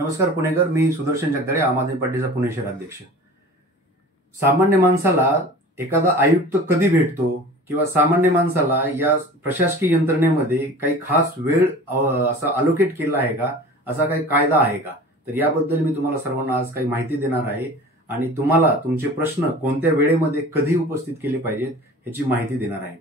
नमस्कार पुणेकर, मी सुदर्शन जगदाळे, आम आदमी पार्टीचा पुणे शहर अध्यक्ष। सामान्य माणसाला एखादा आयुक्त कधी भेटतो किंवा सामान्य माणसाला या प्रशासकीय यंत्रणेमध्ये काही खास वेळ असा अलोकेट केला आहे का, असा काही कायदा आहे का? तर याबद्दल मी तुम्हाला सर्वांना आज काही माहिती देणार आहे आणि तुम्हाला तुमचे प्रश्न कोणत्या वेळेमध्ये कधी उपस्थित केले पाहिजेत याची माहिती देणार आहे।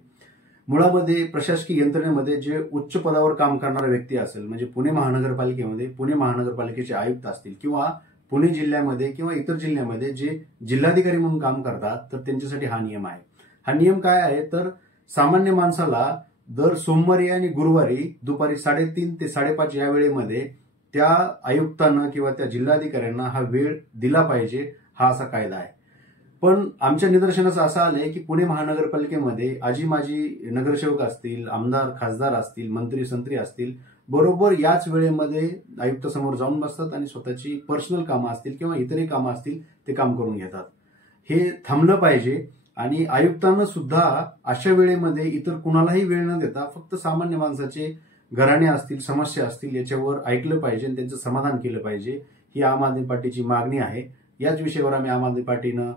मुळामध्ये प्रशासकीय यंत्रणेमध्ये जे उच्च पदावर काम करणारा व्यक्ती असेल, म्हणजे पुणे महानगरपालिकेमध्ये पुणे महानगरपालिकेचे आयुक्त असतील किंवा पुणे जिल्ह्यामध्ये किंवा इतर जिल्ह्यामध्ये जे जिल्हाधिकारी म्हणून काम करतात, तर त्यांच्यासाठी हा नियम आहे। हा नियम काय आहे तर सामान्य माणसाला दर सोमवारी आणि गुरुवारी दुपारी 3:30 ते 5:30 या वेळेमध्ये त्या आयुक्तांना किंवा त्या जिल्हाधिकाऱ्यांना हा वेळ दिला पाहिजे, हा असा कायदा आहे। पण आमच्या निदर्शनास असं आलंय की पुणे महानगरपालिकेमध्ये आजी माजी नगरसेवक असतील, आमदार खासदार असतील, मंत्री संत्री असतील, बरोबर याच वेळेमध्ये आयुक्त समोर जाऊन बसतात आणि स्वतःची पर्सनल कामं असतील किंवा इतरही कामं असतील ते काम करून घेतात। हे थांबलं पाहिजे आणि आयुक्तांना सुद्धा अशा वेळेमध्ये इतर कुणालाही वेळ न देता फक्त सामान्य माणसाचे घराणे असतील, समस्या असतील याच्यावर ऐकलं पाहिजे आणि त्यांचं समाधान केलं पाहिजे, ही आम आदमी पार्टीची मागणी आहे। याच विषयावर आम्ही आम आदमी पार्टीनं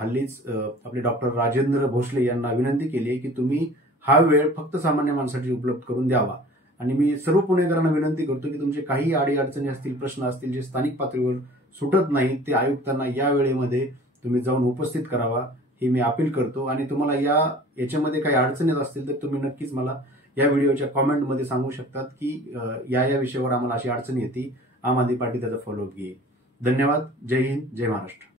हल्लीच आपले डॉक्टर राजेंद्र भोसले यांना विनंती केली आहे की तुम्ही हा वेळ फक्त सामान्य माणसासाठी उपलब्ध करून द्यावा। आणि मी सर्व पुणेकरांना विनंती करतो की तुमचे काही अडीअडचणी असतील, प्रश्न असतील जे स्थानिक पातळीवर सुटत नाही, ते आयुक्तांना या वेळेमध्ये तुम्ही जाऊन उपस्थित करावा, ही मी अपील करतो। आणि तुम्हाला याच्यामध्ये काही अडचणी असतील तर तुम्ही नक्कीच मला या व्हिडिओच्या कॉमेंटमध्ये सांगू शकतात की या विषयावर आम्हाला अशी अडचण येते, आम आदमी पार्टी त्याचा फॉलोअप घेईल। धन्यवाद। जय हिंद, जय महाराष्ट्र।